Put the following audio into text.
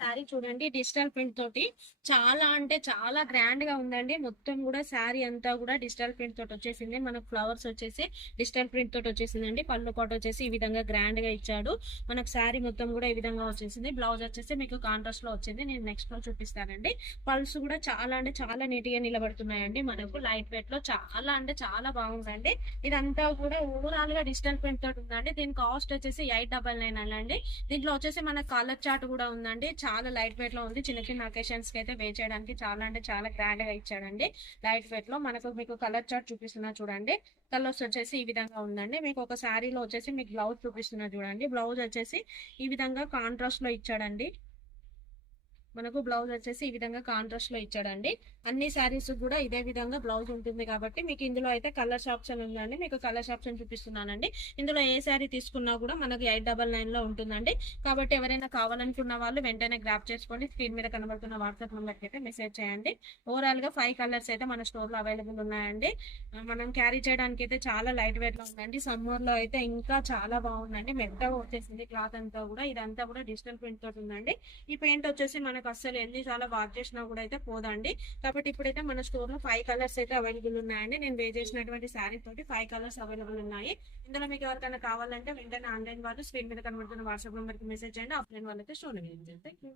శారీ చూడండి digital print తోటి చాలా అంటే చాలా గ్రాండ్ గా ఉందండి. మొత్తం కూడా శారీ అంతా కూడా డిజిటల్ ప్రింట్ తోటి వచ్చేసింది. మనకు ఫ్లవర్స్ వచ్చేసి డిజిటల్ ప్రింట్ తోటి వచ్చేసిందండి. పళ్ళు పాటు వచ్చేసి ఈ విధంగా గ్రాండ్ గా ఇచ్చాడు. మనకు శారీ మొత్తం కూడా ఈ విధంగా వచ్చేసింది. బ్లౌజ్ వచ్చేసి మీకు కాంట్రాస్ట్ లో వచ్చింది. నేను నెక్స్ట్ లో చూపిస్తానండి. పల్స్ కూడా చాలా అంటే చాలా నీట్ గా నిలబడుతున్నాయండి. మనకు లైట్ వెయిట్ లో చాలా అంటే చాలా బాగుందండి. ఇదంతా కూడా ఓవరాల్ గా డిజిటల్ ప్రింట్ తోటి ఉందండి. దీని కాస్ట్ వచ్చేసి 899 అండి. దీంట్లో వచ్చేసి మన కలర్ చార్ట్ కూడా ఉందండి. చాలా లైట్ వెయిట్ లో ఉంది. చిన్న చిన్న అకేషన్స్ కి అయితే వే చేయడానికి చాలా అంటే చాలా గ్రాండ్ గా ఇచ్చాడండి. లైట్ వెయిట్ లో మనకు మీకు కలర్ చార్ట్ చూపిస్తున్నా చూడండి. కలర్స్ వచ్చేసి ఈ విధంగా ఉందండి. మీకు ఒక శారీలో వచ్చేసి మీకు బ్లౌజ్ చూపిస్తున్నా చూడండి. బ్లౌజ్ వచ్చేసి ఈ విధంగా కాంట్రాస్ట్ లో ఇచ్చాడండి. మనకు బ్లౌజ్ వచ్చేసి ఈ విధంగా కాంట్రాస్ట్ లో ఇచ్చాడండి. అన్ని శారీస్ కూడా ఇదే విధంగా బ్లౌజ్ ఉంటుంది కాబట్టి మీకు ఇందులో అయితే కలర్స్ ఆప్షన్ ఉందండి. మీకు కలర్స్ ఆప్షన్ చూపిస్తున్నానండి. ఇందులో ఏ శారీ తీసుకున్నా కూడా మనకు 899 లో ఉంటుందండి. కాబట్టి ఎవరైనా కావాలనుకున్న వాళ్ళు వెంటనే గ్రాప్ చేసుకోండి. స్క్రీన్ మీద కనబడుతున్న వాట్సాప్ నెంబర్కి అయితే మెసేజ్ చేయండి. ఓవరాల్ గా 5 కలర్స్ అయితే మన స్టోర్ లో అవైలబుల్ ఉన్నాయండి. మనం క్యారీ చేయడానికి అయితే చాలా లైట్ వెయిట్ లో ఉందండి. సమ్మర్ లో అయితే ఇంకా చాలా బాగుందండి. మెత్తగా వచ్చేసింది క్లాత్ అంతా కూడా. ఇదంతా కూడా డిజిటల్ ప్రింట్ తోటి ఉందండి. ఈ పెయింట్ వచ్చేసి మనకు అస్సలు ఎన్నిసార్లు వాష్ చేసినా కూడా అయితే పోదండి. కాబట్టి ఇప్పుడైతే మన స్టోర్ లో 5 కలర్స్ అయితే అవైలబుల్ ఉన్నాయండి. నేను వే చేసినటువంటి శారీ తోటి 5 కలర్స్ అవైలబుల్ ఉన్నాయి. ఇందులో మీకు ఎవరికైనా కావాలంటే వెంటనే ఆన్లైన్ వాళ్ళు స్క్రీన్ మీద కనబడుతున్న వాట్సాప్ నెంబర్ కి మెసేజ్ చేయండి. ఆఫ్లైన్ వాళ్ళైతే స్టోర్ థ్యాంక్ యూ.